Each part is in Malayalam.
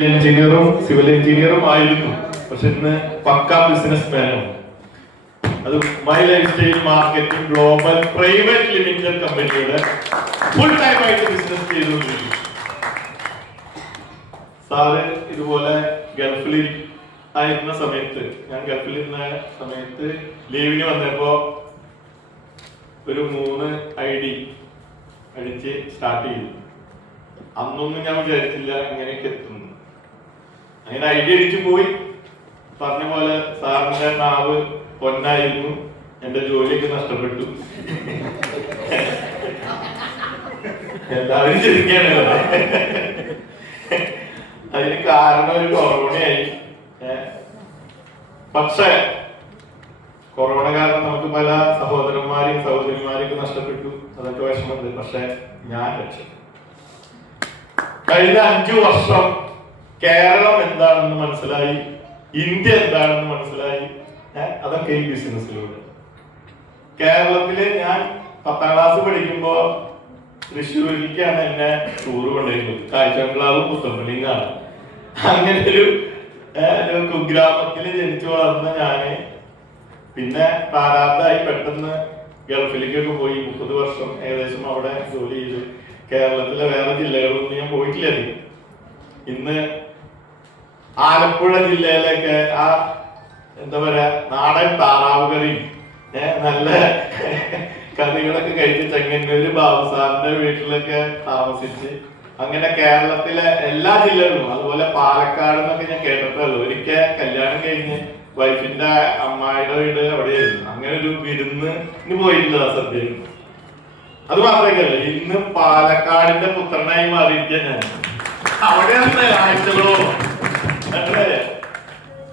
എഞ്ചിനീയറും സിവിൽ എഞ്ചിനീയറും ആയിരുന്നു. പക്ഷെ ഇന്ന് പക്കാ ബിസിനസ് മാനാണ്. അത് my life style marketing global private limited കമ്പനിയുടെ ഫുൾ ടൈം ആയിട്ട് ബിസിനസ് ചെയ്തുകൊണ്ടിരിക്കും. സാറ് ഇതുപോലെ ഗൾഫിൽ ആയിരുന്ന സമയത്ത്, ഞാൻ ഗൾഫിൽ ഇരുന്ന സമയത്ത് ലീവിന് വന്നപ്പോ ഒരു 3 ID അടിച്ച് സ്റ്റാർട്ട് ചെയ്തു. അന്നൊന്നും ഞാൻ വിചാരിച്ചില്ല ഇങ്ങനെയൊക്കെ എത്തുന്നു. അങ്ങനെ ഐഡിയ അടിച്ചു പോയി. പറഞ്ഞ പോലെ സാറിന്റെ നാവ് പൊന്നായിരുന്നു. എന്റെ ജോലിയൊക്കെ നഷ്ടപ്പെട്ടു. എല്ലാവരും ചിരിക്കാണ്. അതിന് കാരണം ഒരു കൊറോണയായി. പക്ഷെ കൊറോണ കാരണം നമുക്ക് പല സഹോദരന്മാരെയും സഹോദരിമാരെയൊക്കെ നഷ്ടപ്പെട്ടു. അതൊക്കെ വിഷമമുണ്ട്. പക്ഷെ ഞാൻ രക്ഷപ്പെട്ടു. കഴിഞ്ഞ 5 വർഷം കേരളം എന്താണെന്ന് മനസ്സിലായി, ഇന്ത്യ എന്താണെന്ന് മനസ്സിലായി. അതൊക്കെ ഈ ബിസിനസ്സിലൂടെ. കേരളത്തില് ഞാൻ 10ാം ക്ലാസ് പഠിക്കുമ്പോ തൃശ്ശൂരിലേക്കാണ് എന്നെ ടൂറ് കൊണ്ടുപോയിരുന്നത്. കാഴ്ചബംഗ്ലാവും പുത്തമ്പള്ളിയാണ്. അങ്ങനെ ഒരു കുഗ്രാമത്തില് ജനിച്ചു വളർന്ന ഞാന് പിന്നെ പ്രാരാബ്ധമായി പെട്ടെന്ന് ഗൾഫിലേക്കൊക്കെ പോയി. 30 വർഷം ഏകദേശം അവിടെ ജോലി ചെയ്ത് കേരളത്തിലെ വേറെ ജില്ലകളൊന്നും ഞാൻ പോയിട്ടില്ല. ഇന്ന് ആലപ്പുഴ ജില്ലയിലൊക്കെ ആ എന്താ പറയാ നാടൻ താറാവ് കറി, നല്ല കറികളൊക്കെ കഴിച്ച് ചെങ്ങന്നൂര് ബാബുസാറിന്റെ വീട്ടിലൊക്കെ താമസിച്ച് അങ്ങനെ കേരളത്തിലെ എല്ലാ ജില്ലകളിലും, അതുപോലെ പാലക്കാട് എന്നൊക്കെ ഞാൻ കേട്ടിട്ടുള്ളൂ. ഒരിക്കൽ കല്യാണം കഴിഞ്ഞ് വൈഫിന്റെ അമ്മായിയുടെ വീട് അവിടെയായിരുന്നു. അങ്ങനെ ഒരു വിരുന്ന് പോയിട്ടില്ല സദ്യ. അത് മാത്രമല്ല, ഇന്ന് പാലക്കാടിന്റെ പുത്രനായി മാറിയിരിക്കാൻ ഞാൻ അവിടെയാണ് ആഴ്ചകളോ.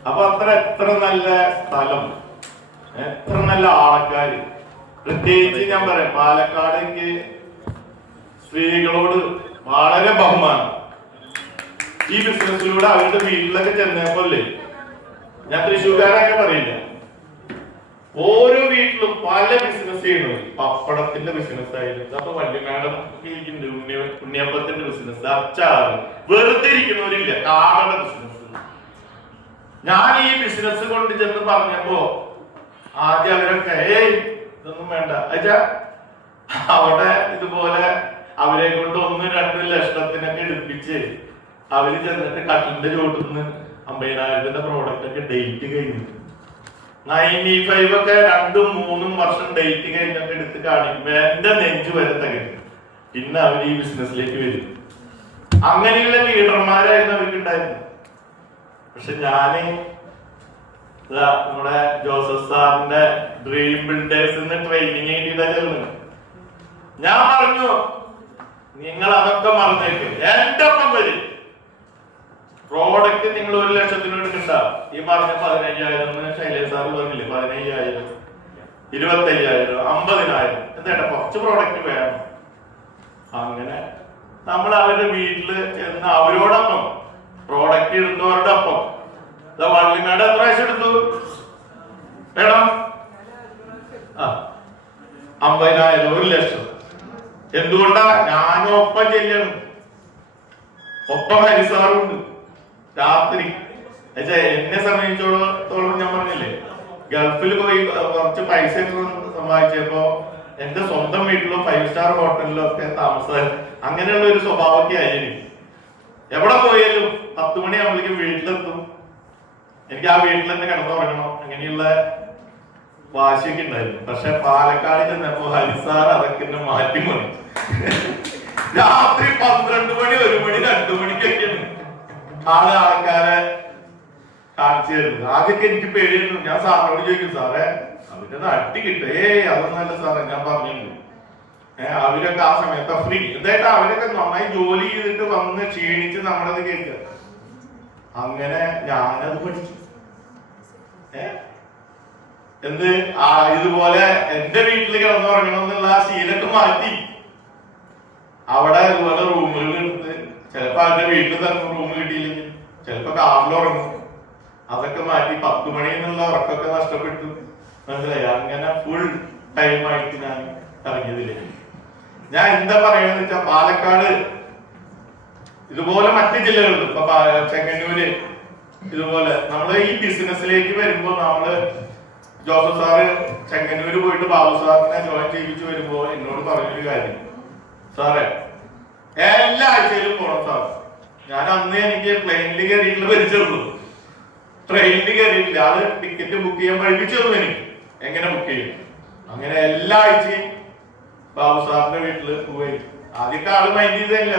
അപ്പൊ എത്ര നല്ല സ്ഥലം, എത്ര നല്ല ആൾക്കാര്. പ്രത്യേകിച്ച് ഞാൻ പറയാം, പാലക്കാട് എനിക്ക് സ്ത്രീകളോട് വളരെ ബഹുമാനം. ഈ ബിസിനസ്സിലൂടെ അവരുടെ വീട്ടിലൊക്കെ ചെന്നപ്പോല്ലേ, ഞാൻ തൃശ്ശൂർക്കാരൊക്കെ പറയില്ല, ഓരോ വീട്ടിലും പല ബിസിനസ് ചെയ്യുന്നത്. പപ്പടത്തിന്റെ ബിസിനസ് ആയിരുന്നു, അപ്പൊ വല്യമാടം ഉണ്ണിയപ്പത്തിന്റെ ബിസിനസ്, അച്ചാറ്, വെറുതെ ഇരിക്കുന്നവരില്ല, കാടയുടെ ബിസിനസ്. ഞാൻ ഈ ബിസിനസ് കൊണ്ട് ചെന്ന് പറഞ്ഞപ്പോ ആദ്യം അവരൊക്കെ ഇതൊന്നും വേണ്ട അച്ഛാ, അവിടെ ഇതുപോലെ അവരെ കൊണ്ട് 1-2 ലക്ഷത്തിനൊക്കെ എടുപ്പിച്ച് അവര് ചെന്നിട്ട് കട്ടിലിന്റെ ചോട്ടുന്ന് 50,000ന്റെ പ്രോഡക്റ്റ് ഒക്കെ ഡേറ്റ് കഴിഞ്ഞു. 95 ഒക്കെ 2-3 വർഷം ഡേറ്റ് കഴിഞ്ഞൊക്കെ എടുത്ത് കാണിക്കുമ്പോ എന്റെ നെഞ്ചു വരെ തകരും. പിന്നെ അവർ ഈ ബിസിനസ്സിലേക്ക് വരും. അങ്ങനെയുള്ള ലീഡർമാരായിരുന്നു അവർക്കുണ്ടായിരുന്നു. പക്ഷെ ഞാന് നമ്മുടെ ജോസഫ് സാറിന്റെ ഡ്രീം ബിൽഡേഴ്സിന് ട്രെയിനിങ് കിട്ടിയതായിരുന്നു. ഞാൻ പറഞ്ഞു, നിങ്ങൾ അതൊക്കെ മറന്നേക്ക്, എന്റെ ഒപ്പം വരും. പ്രോഡക്റ്റ് നിങ്ങൾ 1 ലക്ഷത്തിന് എടുക്കണ്ട. ഈ പറഞ്ഞ 15,000 ശൈലേഷ് സാറ് പറഞ്ഞില്ലേ, 15,000, 25,000, 50,000, എന്താ കുറച്ച് പ്രോഡക്റ്റ് വേണം. അങ്ങനെ നമ്മൾ അവരുടെ വീട്ടില് ചെന്ന് അവരോടൊപ്പം പ്രോഡക്റ്റ് എടുത്തവരുടെ ഒപ്പം വള്ളിമേട് എത്ര പ്രാവശ്യം എടുത്തു വേണം? 50,000, 1 ലക്ഷം. എന്തുകൊണ്ടാ? ഞാനും ഒപ്പം ചെയ്യണം. ഒപ്പം ഹരിസാറുണ്ട് രാത്രി. എന്നെ സംബന്ധിച്ചിടത്തോളം ഞാൻ പറഞ്ഞില്ലേ, ഗൾഫിൽ പോയി കുറച്ച് പൈസ സമ്പാദിച്ചപ്പോ എന്റെ സ്വന്തം വീട്ടിലും 5 സ്റ്റാർ ഹോട്ടലിലും ഒക്കെ താമസം, അങ്ങനെയുള്ള ഒരു സ്വഭാവമൊക്കെ ആയിരുന്നു. എവിടെ പോയാലും 10 മണിയാകുമ്പോഴേക്കും വീട്ടിലെത്തും. എനിക്ക് ആ വീട്ടിൽ തന്നെ കിടന്നുറങ്ങണം, അങ്ങനെയുള്ള വാശിയൊക്കെ ഉണ്ടായിരുന്നു. പക്ഷെ പാലക്കാട് ചെന്നപ്പോ ഹരിസാർ അതൊക്കെ എന്നെ മാറ്റിമറിച്ചു. രാത്രി 12 മണി, 1 മണി, 2 മണിക്കൊക്കെയാണ് ആൾക്കാരെ കാണിച്ചു തരുന്നത്. ആദ്യമൊക്കെ എനിക്ക് പേടിയിരുന്നു. ഞാൻ സാറിനോട് ചോദിക്കും, സാറേ അവരുടെ അട്ടി കിട്ടേ? അതൊന്നല്ല സാറേ, ഞാൻ പറഞ്ഞിട്ടുണ്ട്. അവരൊക്കെ ആ സമയത്ത് ഫ്രീ, എന്തായിട്ട് അവരൊക്കെ നന്നായി ജോലി ചെയ്തിട്ട് വന്ന് ക്ഷീണിച്ച് നമ്മളത് കേൾക്കുക. അങ്ങനെ ഞാനത് പഠിച്ചു. എന്ത് ഇതുപോലെ എന്റെ വീട്ടിൽ കിടന്നുറങ്ങണം എന്നുള്ള ആ ശീലമൊക്കെ മാറ്റി അവിടെ ഇതുപോലെ റൂമുകൾ എടുത്ത്, ചിലപ്പോ അവരുടെ വീട്ടിൽ തന്നെ റൂം കിട്ടിയില്ലെങ്കിൽ ചിലപ്പോ കാറിലുറങ്ങും. അതൊക്കെ മാറ്റി 10 മണി എന്നുള്ള ഉറക്കൊക്കെ നഷ്ടപ്പെട്ടു. മനസ്സിലായി? അങ്ങനെ ഫുൾ ടൈമായിട്ട് ഞാൻ ഇറങ്ങിയതില്ലേ. ഞാൻ എന്താ പറയണെന്ന് വെച്ചാൽ, പാലക്കാട് ഇതുപോലെ മറ്റ് ജില്ലകളിൽ ഇപ്പൊ ചെങ്ങന്നൂര് ഇതുപോലെ നമ്മള് ഈ ബിസിനസ്സിലേക്ക് വരുമ്പോ നമ്മള് ജോസഫ് സാറ് ചെങ്ങന്നൂര് പോയിട്ട് ബാബു സാറിനെ ജോയിൻ ചെയ്യിപ്പിച്ചു വരുമ്പോ എന്നോട് പറഞ്ഞൊരു കാര്യം, സാറേ എല്ലാ ആഴ്ചയിലും പോണം സാർ. ഞാൻ അന്ന് എനിക്ക് പ്ലെയിനിൽ കയറിയിട്ടുള്ള പരിചയമുള്ളൂ, ട്രെയിനിൽ കയറിയിട്ടില്ല. ആള് ടിക്കറ്റ് ബുക്ക് ചെയ്യാൻ പഠിപ്പിച്ചു തന്നു എനിക്ക് എങ്ങനെ ബുക്ക് ചെയ്യും. അങ്ങനെ എല്ലാ ആഴ്ചയും ബാബു സാറിന്റെ വീട്ടില് പോയി. ആദ്യമൊക്കെ ആള് മൈൻഡ് ചെയ്തല്ല,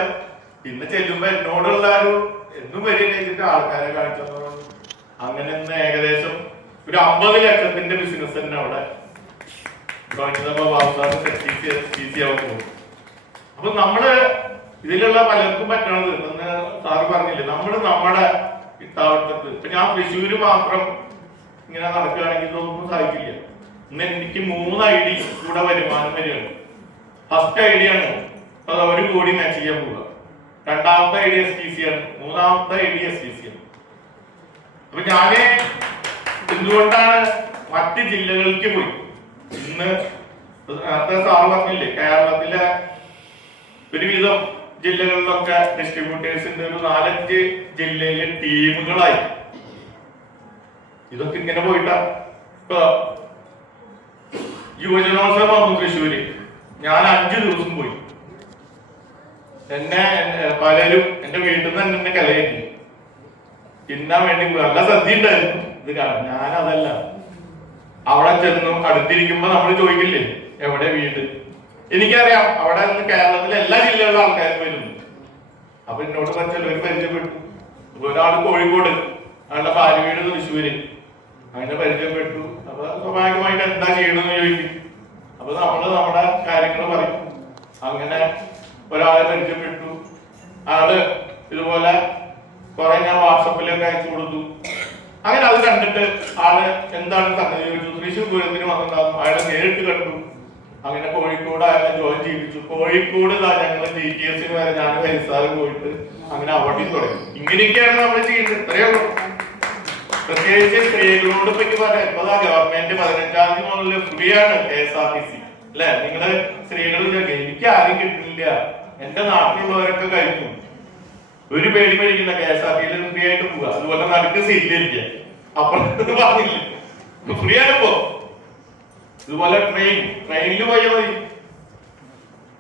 പിന്നെ ചെല്ലുമ്പോ എന്നോടുള്ള ഒരു എന്നും വരികഴിച്ചിട്ട് ആൾക്കാരെ കാണിച്ചു. അങ്ങനെ ഇന്ന് ഏകദേശം ഒരു 50 ലക്ഷത്തിന്റെ ബിസിനസ് തന്നെ അവിടെ ബാബു സാറിന് പോകും. അപ്പൊ നമ്മള് ഇതിലുള്ള പലർക്കും പറ്റണത് എന്ന് സാറ് പറഞ്ഞില്ലേ, നമ്മുടെ ഇത്താവട്ടത്ത് ഇപ്പൊ ഞാൻ തൃശ്ശൂര് മാത്രം ഇങ്ങനെ നടക്കുകയാണെങ്കിൽ ഇതൊന്നും സാധിക്കില്ല. ഇന്ന് എനിക്ക് 3 ID കൂടെ വരുമാനം വരികയാണ്. ഫസ്റ്റ് ID ആണ് 1 കോടി മാച്ച് ചെയ്യാൻ പോവുക, രണ്ടാമത്തെ ID STC ആണ്, മൂന്നാമത്തെ ID STC ആണ്. അപ്പൊ ഞാന് എന്തുകൊണ്ടാണ് മറ്റ് ജില്ലകൾക്ക് പോയി? ഇന്ന് നേരത്തെ സാറ് പറഞ്ഞില്ലേ, കേരളത്തിലെ ഒരുവിധം ജില്ലകളിലൊക്കെ ഡിസ്ട്രിബ്യൂട്ടേഴ്സിന്റെ ഒരു 4-5 ജില്ലയിലെ ടീമുകളായി. ഇതൊക്കെ ഇങ്ങനെ പോയിട്ടാ. ഇപ്പൊ യുവജനോത്സവം വന്നു തൃശ്ശൂര്, ഞാൻ 5 ദിവസം പോയി. എന്നെ പലരും എന്റെ വീട്ടിൽ നിന്ന് എന്നെ കലയില്ല, തിന്നാൻ വേണ്ടി പോയി. നല്ല സദ്യ ഉണ്ടായിരുന്നു. ഇത് ഞാനതല്ല, അവിടെ ചെന്നു അടുത്തിരിക്കുമ്പോ നമ്മൾ ചോദിക്കില്ലേ എവിടെ വീട്. എനിക്കറിയാം അവിടെ നിന്ന് കേരളത്തിലെ എല്ലാ ജില്ലകളിലെ ആൾക്കാരും വരുന്നു. അപ്പൊ എന്നോട് ചിലവർ പരിചയപ്പെട്ടു. ഒരാള് കോഴിക്കോട്, അയാളുടെ ഭാര്യ വീട് തൃശ്ശൂര്, അങ്ങനെ പരിചയപ്പെട്ടു. അപ്പൊ സ്വാഭാവികമായിട്ട് എന്താ ചെയ്യണമെന്ന് ചോദിക്കും. അപ്പൊ നമ്മള് നമ്മുടെ കാര്യങ്ങൾ പറയും. അങ്ങനെ ഒരാളെ പരിചയപ്പെട്ടു. ആള് ഇതുപോലെ കുറെ ഞാൻ വാട്സപ്പിലൊക്കെ അയച്ചു കൊടുത്തു. അങ്ങനെ അത് കണ്ടിട്ട് ആള് എന്താണ് സംഗതി ചോദിച്ചു. തൃശ്ശൂർ പൂരത്തിന് വന്നിട്ടുണ്ടാകും. അയാളെ നേരിട്ട് കണ്ടു. അങ്ങനെ കോഴിക്കോട് അയാളെ ജോയിൻ ചെയ്യിപ്പിച്ചു. കോഴിക്കോട് ഞങ്ങൾ GTS വരെ ഞാൻ ഹരിസാറും പോയിട്ട് അങ്ങനെ അവാർഡിൽ തുടങ്ങി. ഇങ്ങനെയൊക്കെയാണ് നമ്മൾ ചെയ്യുന്നത്. ഇത്രയേ ഉള്ളൂ. പ്രത്യേകിച്ച് സ്ത്രീകളോട് പറ്റി പറയാം. ഇപ്പൊ ഗവൺമെന്റ് 15-ാം തീയതി മുതൽ ഫ്രീ ആണ് KSRTC അല്ലെ. നിങ്ങള് സ്ത്രീകൾ എനിക്ക് ആരും കിട്ടില്ല, എന്റെ നാട്ടിലുള്ളവരൊക്കെ കഴിക്കും. ഒരു പേടി പേടിക്കുന്ന KSRTC ഫ്രീ ആയിട്ട് പോവുക. അതുപോലെ നടുക്ക് സീറ്റിലിരിക്കുക. അപ്പുറത്ത് പറഞ്ഞില്ല ഫ്രീ ആണ് ഇപ്പോ. ഇതുപോലെ ട്രെയിനിൽ പോയാൽ മതി.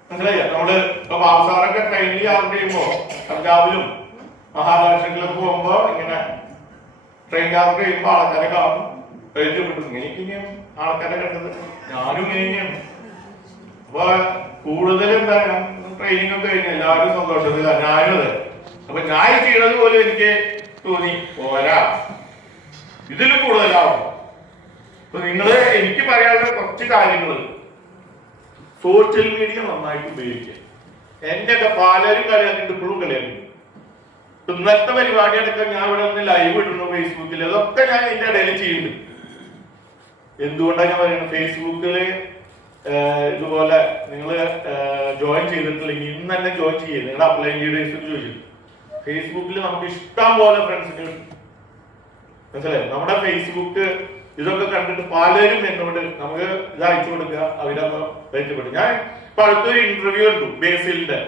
മനസ്സിലായില്ല? നമ്മള് ഇപ്പൊ ബാബുസാറൊക്കെ ട്രെയിനിൽ യാത്ര ചെയ്യുമ്പോ പഞ്ചാബിലും മഹാരാഷ്ട്രയിലൊക്കെ പോകുമ്പോ ഇങ്ങനെ ട്രെയിൻ യാത്ര ചെയ്യുമ്പോ ആൾക്കാരെ കാണും, പരിചയപ്പെട്ടു. ഇങ്ങനെയൊക്കെയാണ് ആൾക്കാരെ കണ്ടത്. ഞാനും ഇങ്ങനെയാണ്. അപ്പൊ കൂടുതൽ എന്താ, ട്രെയിനിങ് ഒക്കെ കഴിഞ്ഞ എല്ലാവരും സന്തോഷത്തില്ല, ഞാനും അതെ. അപ്പൊ ഞാൻ ചെയ്യണത് പോലും എനിക്ക് തോന്നി പോരാ, ഇതിൽ കൂടുതലാവും. അപ്പൊ നിങ്ങള് എനിക്ക് പറയാനുള്ള കുറച്ച് കാര്യങ്ങൾ, സോഷ്യൽ മീഡിയ നന്നായിട്ട് ഉപയോഗിക്കുക. എന്റെ ഒക്കെ പലരും കളിയാക്കിട്ട് ഇപ്പോഴും കളിയാക്കി. ഇന്നത്തെ പരിപാടി എടുക്കാൻ ഞാൻ ഇവിടെ നിന്ന് ലൈവ് ഇടുന്നു ഫേസ്ബുക്കിൽ. അതൊക്കെ ഞാൻ ഇതിന്റെ ഇടയിൽ ചെയ്യുന്നുണ്ട്. എന്തുകൊണ്ടാണ് ഞാൻ പറയുന്നത്? ഫേസ്ബുക്കില് ഇതുപോലെ നിങ്ങൾ ജോയിൻ ചെയ്തിട്ടില്ലെങ്കിൽ ഇന്ന് തന്നെ ജോയിൻ ചെയ്യുക. നിങ്ങൾ അപ്ലൈ ലീഡേഴ്സ് ചോദിച്ചു. ഫേസ്ബുക്കിൽ നമുക്ക് ഇഷ്ടം പോലെ ഫ്രണ്ട്സിന് മനസ്സിലായി. നമ്മുടെ ഫേസ്ബുക്ക് ഇതൊക്കെ കണ്ടിട്ട് പലരും എന്നോട് നമുക്ക് ഇത് അയച്ചു കൊടുക്കുക, അവരൊക്കെ പരിചയപ്പെട്ടു. ഞാൻ ഇപ്പൊ അടുത്തൊരു ഇന്റർവ്യൂ ഉണ്ട് ബേസിലിന്റെ.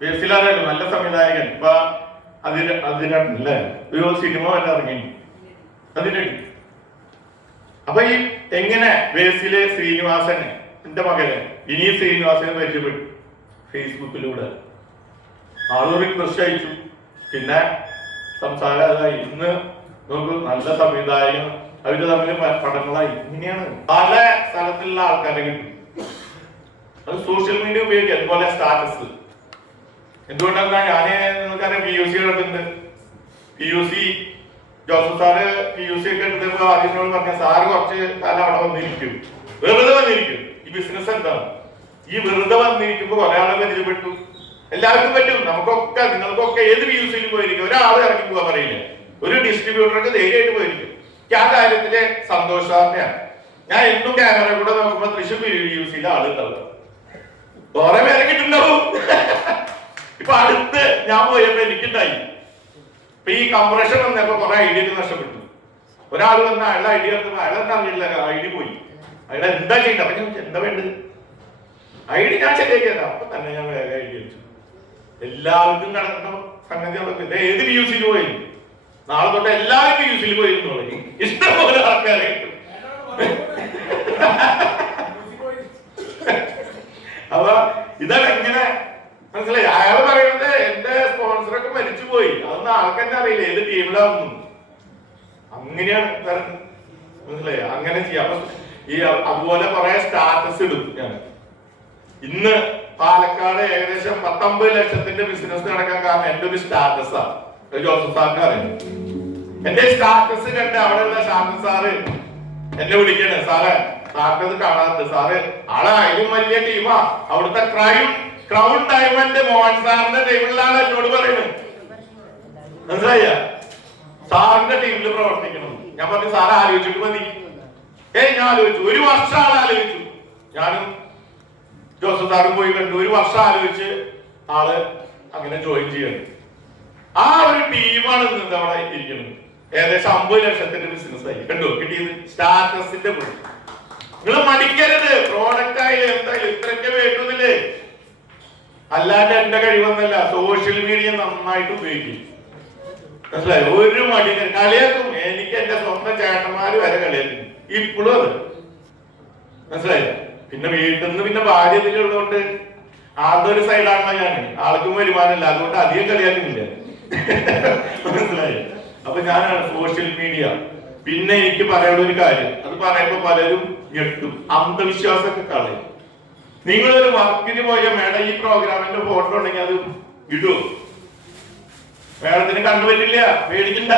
ബേസിൽ അറിയാലോ, നല്ല സംവിധായകൻ. ഇപ്പൊ അതിനല്ലേ ഒരു സിനിമ വല്ല ഇറങ്ങി അതിനുണ്ട്. അപ്പൊ ഈ എങ്ങനെ ബേസില് ശ്രീനിവാസനെ, എന്റെ മകനെ ഇനി ശ്രീനിവാസനെ പരിചയപ്പെട്ടു ഫേസ്ബുക്കിലൂടെ. ആളൊരു റിക്വസ്റ്റ് അയച്ചു, പിന്നെ സംസാരം അതായി. ഇന്ന് നമുക്ക് നല്ല സംവിധായകൻ, അവര് തമ്മിൽ പടങ്ങളായി. ഇങ്ങനെയാണ് പല സ്ഥലത്തുള്ള ആൾക്കാരെ കിട്ടും. അത് സോഷ്യൽ മീഡിയ ഉപയോഗിക്കുക. അതുപോലെ സ്റ്റാറ്റസ്. എന്തുകൊണ്ടെന്നാ ഞാന് നിങ്ങൾക്കറിയാം PUC എടുത്തിട്ടുണ്ട്. PUC ജോസഫ് സാറ് PUC ഒക്കെ എടുത്തപ്പോ ആദ്യം പറഞ്ഞ സാറ് കുറച്ച് കാലം അവിടെ വന്നിരിക്കും, വെറുതെ വന്നിരിക്കും. ഈ ബിസിനസ് എന്താണ്? ഈ വെറുതെ വന്നിരിക്കുമ്പോ കുറെ ആളെ പരിചയപ്പെട്ടു. എല്ലാവർക്കും പറ്റും, നമുക്കൊക്കെ നിങ്ങൾക്കൊക്കെ ഏത് PUC-ലും പോയിരിക്കും. ഒരാൾ ഇറങ്ങി പോകാൻ പറയില്ല. ഒരു ഡിസ്ട്രിബ്യൂട്ടർക്ക് ധൈര്യമായിട്ട് പോയിരിക്കും. ആ കാര്യത്തില് സന്തോഷാണ്. ഞാൻ എന്നും ക്യാമറ കൂടെ നോക്കുമ്പോ തൃശ്ശൂർ PUC-യിലെ ആളുണ്ടാവും, കുറെ പേരെ കിട്ടുണ്ടാവും. ഇപ്പൊ അടുത്ത് ഞാൻ പോയപ്പോ എനിക്കുണ്ടായി. ഇപ്പൊ ഈ കംപ്രഷൻ വന്നപ്പോ കുറെ ഐഡിയ നഷ്ടപ്പെട്ടു. ഒരാൾ വന്ന അയാളുടെ ഐഡിയ അയാളെന്താ അറിയില്ല, ഐഡിയ പോയി. അയാളെ എന്താ ചെയ്യണ്ട? അപ്പൊ ഞാൻ എന്താ വേണ്ടത്? ഐഡിയ ഞാൻ ശരിയാക്കിയതാ. അപ്പൊ തന്നെ ഞാൻ വേഗം ഐഡിയ വെച്ചു. എല്ലാവർക്കും നടക്കുന്ന സംഗതികളൊക്കെ ഏത് PUC പോയി നാളെ തൊട്ട് എല്ലാവരും PUC പോയിരുന്നു ഇഷ്ടംപോലെ ആൾക്കാരെ. അപ്പൊ ഇതാണ് എങ്ങനെ മനസ്സിലായി. അയാൾ പറയുന്നത് എന്റെ സ്പോൺസറൊക്കെ മരിച്ചുപോയി, അതൊന്നും ആൾക്കെന്നെ അറിയില്ല ഏത് ടീമിലാവുന്നു. അങ്ങനെയാണ് മനസ്സിലായി. അങ്ങനെ ചെയ്യാം. ഈ അതുപോലെ കുറെ സ്റ്റാറ്റസ് ഇടും ഞാൻ. ഇന്ന് പാലക്കാട് ഏകദേശം 19 ലക്ഷത്തിന്റെ ബിസിനസ് നടക്കാൻ കാരണം എന്റെ ഒരു സ്റ്റാറ്റസാണ്. ജോസഫ് സാറിന് അറിയുന്നത്. എന്റെ സ്റ്റാറ്റസ് കണ്ട് അവിടെയുള്ള ശാന്തൻ സാറ് എന്നെ വിളിക്കണേ, സാറേ സാറിനത് കാണാറുണ്ട്, സാറ് ആളെ അതിലും വലിയ ടീമാ, അവിടുത്തെ ക്രൗൺ ഡയമണ്ട് മോഹൻ സാറിന്റെ ടീമിലാണ് എന്നോട് പറയുന്നത്. മനസ്സിലായ സാറിന്റെ ടീമിൽ പ്രവർത്തിക്കണം. ഞാൻ പറഞ്ഞു സാറ് ആലോചിച്ചിട്ട് മതി. ഞാൻ ആലോചിച്ചു, 1 വർഷം ആൾ ആലോചിച്ചു. ഞാനും ജോസഫ് സാറും പോയി കണ്ടു. 1 വർഷം ആലോചിച്ച് ആള് അങ്ങനെ ജോയിൻ ചെയ്യണം. ആ ഒരു ടീമാണ് ഇന്ന് അവിടെ ഇരിക്കുന്നത്. ഏകദേശം 50 ലക്ഷത്തിന്റെ ബിസിനസ് ആയി. കണ്ടു കിട്ടിയത് സ്റ്റാറ്റസിന്റെ കൂടെ. നിങ്ങൾ മടിക്കരുത്. പ്രോഡക്റ്റ് ആയാലും എന്തായാലും ഇത്രയൊക്കെ വേണ്ടുന്നില്ലേ. അല്ലാണ്ട് എന്റെ കഴിവൊന്നല്ല. സോഷ്യൽ മീഡിയ നന്നായിട്ട് ഉപയോഗിക്കും. മനസ്സിലായി. ഒരു മടി കളിയാക്കും. എനിക്ക് എന്റെ സ്വന്തം ചേട്ടന്മാര് വരെ കളിയാക്കും ഇപ്പോഴും. അത് മനസ്സിലായി. പിന്നെ വീട്ടിൽ നിന്ന് പിന്നെ ഭാര്യ ഇതിലുള്ളതുകൊണ്ട് ആളുടെ ഒരു സൈഡാണല്ലോ ഞാൻ. ആൾക്കും വരുമാനമില്ല, അതുകൊണ്ട് അധികം കളിയാക്കുന്നില്ല. മനസ്സിലായി. അപ്പൊ ഞാനാണ് സോഷ്യൽ മീഡിയ. പിന്നെ എനിക്ക് പറയാനുള്ള ഒരു കാര്യം, അത് പറയുമ്പോ പലരും ഞെട്ടും, അന്ധവിശ്വാസമൊക്കെ കളയും. നിങ്ങളൊരു വർക്കിന് പോയ മേഡം ഈ പ്രോഗ്രാമിന്റെ ഫോട്ടോ ഉണ്ടെങ്കിൽ അത് ഇടുവോ? മേഡത്തിന് കണ്ടുപറ്റില്ല, പേടിക്കണ്ട.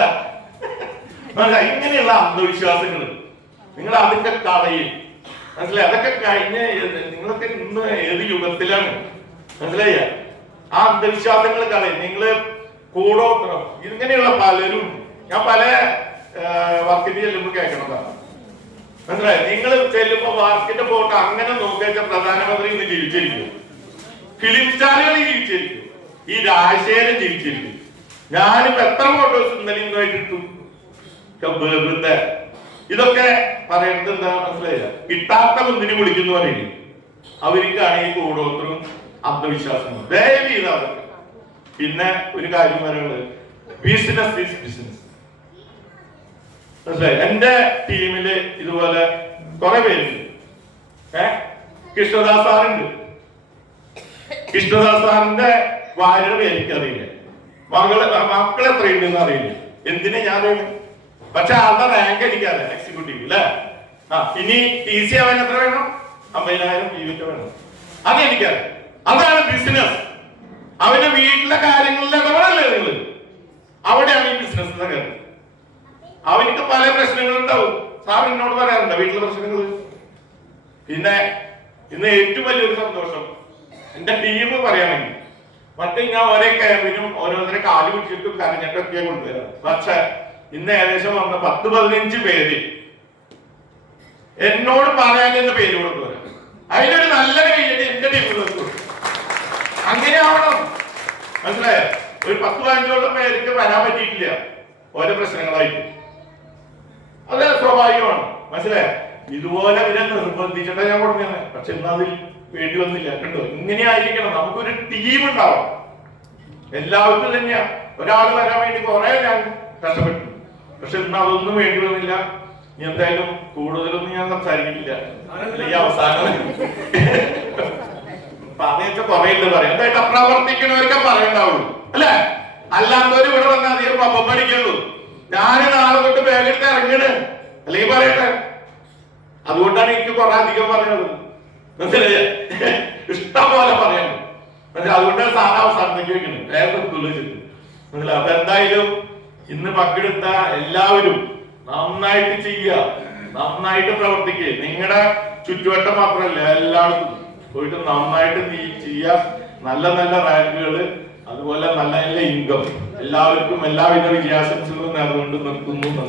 ഇങ്ങനെയുള്ള അന്ധവിശ്വാസങ്ങൾ നിങ്ങൾ അതൊക്കെ കളയും. മനസ്സിലായി. അതൊക്കെ കഴിഞ്ഞ് നിങ്ങളൊക്കെ ഇന്ന് ഏത് യുഗത്തിലാണ്? മനസ്സിലായ? ആ അന്ധവിശ്വാസങ്ങൾ കളയും. നിങ്ങള് കൂടോത്രം ഇങ്ങനെയുള്ള പലരും ഞാൻ പല വർക്കിന് ചെല്ലുമ്പോ കേൾക്കണതാണ്. മനസ്സിലായി. നിങ്ങൾ ചെല്ലുമ്പോ വർക്കിന്റെ ഫോട്ടോ അങ്ങനെ നോക്കിയാൽ പ്രധാനമന്ത്രി ഇന്ന് ജീവിച്ചിരിക്കും, ഫിലിം സ്റ്റാറുകൾ ജീവിച്ചിരിക്കും, ഈ രാജശേഖരൻ ജീവിച്ചിരിക്കും. ഞാനിപ്പോ എത്ര ഫോട്ടോസ് ഇന്നലെ ഇന്നുമായിട്ട് ഇട്ടു. വെറുതെ ഇതൊക്കെ പറയുന്നത് എന്താ മനസ്സിലായില്ല. കിട്ടാത്ത മുന്തിരി വിളിക്കുന്നു പറയുന്നത് അവർക്കാണ് ഈ കൂടോത്രവും അന്ധവിശ്വാസവും. ദയവ് ചെയ്ത് അതൊക്കെ. പിന്നെ ഒരു കാര്യം പറയുന്നത്, ബിസിനസ് ഈസ് ബിസിനസ്. മനസ്സിലായി. എന്റെ ടീമില് ഇതുപോലെ കുറെ പേരുണ്ട്. കൃഷ്ണദാസ് സാറുണ്ട്. കൃഷ്ണദാസ് സാറിന്റെ ഭാര്യയുടെ പേര് എനിക്കറിയില്ല, മക്കൾ എത്രയുണ്ടെന്ന് അറിയില്ല. എന്തിനാ ഞാൻ, പക്ഷെ ആളുടെ റാങ്ക് എനിക്കറിയാം, എക്സിക്യൂട്ടീവ് അല്ലേ. ഇനി TC അവൻ എത്ര വേണം? 50,000 PVT വേണം. അത് എനിക്കറിയാം. അതാണ് ബിസിനസ്. അവന്റെ വീട്ടിലെ കാര്യങ്ങളിൽ ഇടപെടല്ലേ നിങ്ങൾ. അവിടെയാണ് ഈ ബിസിനസ് കാര്യം. അവർക്ക് പല പ്രശ്നങ്ങളുണ്ടാവും. സാർ എന്നോട് പറയാറുണ്ട് വീട്ടിലെ പ്രശ്നങ്ങൾ. പിന്നെ ഇന്ന് ഏറ്റവും വലിയൊരു സന്തോഷം എന്റെ ടീം പറയുകയാണെങ്കിൽ, മറ്റേ ഞാൻ ഓരോ ക്യാമ്പിനും ഓരോരുത്തരെ കാല് പിടിച്ചിട്ടും കരഞ്ഞിട്ടൊക്കെ കൊണ്ടുവരാം. പക്ഷെ ഇന്ന് ഏകദേശം വന്ന 10-15 പേര് എന്നോട് പറയാനെന്ന പേര് കൊണ്ടുവരാം. അതിലൊരു നല്ല കൈയ്യടി എന്റെ ടീമിൽ വെക്കും. അങ്ങനെ ആവണം. മനസ്സിലായോ? ഒരു 10-15 പേർക്ക് വരാൻ പറ്റിയിട്ടില്ല ഓരോ പ്രശ്നങ്ങളായിട്ട്. അത് സ്വാഭാവികമാണ്. മനസ്സിലായോ? ഇതുപോലെ ഇവരെ നിർബന്ധിച്ചിട്ടാ ഞാൻ കൊടുക്കുന്നത്. പക്ഷെ ഇന്ന് അതിൽ വേണ്ടി വന്നില്ല. കണ്ടോ? ഇങ്ങനെ ആയിരിക്കണം. നമുക്കൊരു ടീം ഉണ്ടാവും. എല്ലാവർക്കും തന്നെയാ. ഒരാൾ വരാൻ വേണ്ടി കുറെ ഞാൻ കഷ്ടപ്പെട്ടു. പക്ഷെ ഇന്ന് അതൊന്നും വേണ്ടി വന്നില്ല. ഇനി എന്തായാലും കൂടുതലൊന്നും ഞാൻ സംസാരിക്കില്ല. ഈ അവസാനം പറഞ്ഞ കുറയില്ല പറയാം. എന്തായിട്ട് പ്രവർത്തിക്കണവർക്കെ പറയണ്ടാവുള്ളൂ അല്ലെ. അല്ലാത്തവർ ഇവിടെ വന്നാൽ അധികം പപ്പം പഠിക്കുള്ളൂ. ഞാൻ നാളെ തൊട്ട് ബാഗെടുത്ത് ഇറങ്ങണ് അല്ലെങ്കിൽ പറയട്ടെ. അതുകൊണ്ടാണ് എനിക്ക് കുറെ അധികം പറയുന്നത്. മനസ്സിലായ? ഇഷ്ടം പോലെ പറയണം. അതുകൊണ്ടാണ് സാധാ അവസാനത്തേക്ക് വെക്കുന്നത്. വേറെ മനസ്സിലായി. അപ്പൊ എന്തായാലും ഇന്ന് പങ്കെടുത്ത എല്ലാവരും നന്നായിട്ട് ചെയ്യുക, നന്നായിട്ട് പ്രവർത്തിക്കുക. നിങ്ങളുടെ ചുറ്റുവട്ടം മാത്രമല്ല, എല്ലായിടത്തും പോയിട്ട് നന്നായിട്ട് ചെയ്യുക. നല്ല നല്ല റാങ്കുകള്, അതുപോലെ നല്ല നല്ല ഇൻകം. എല്ലാവർക്കും എല്ലാവിധ വിജയാശംസകളും നേർന്നുകൊണ്ട് നിർത്തുന്നു.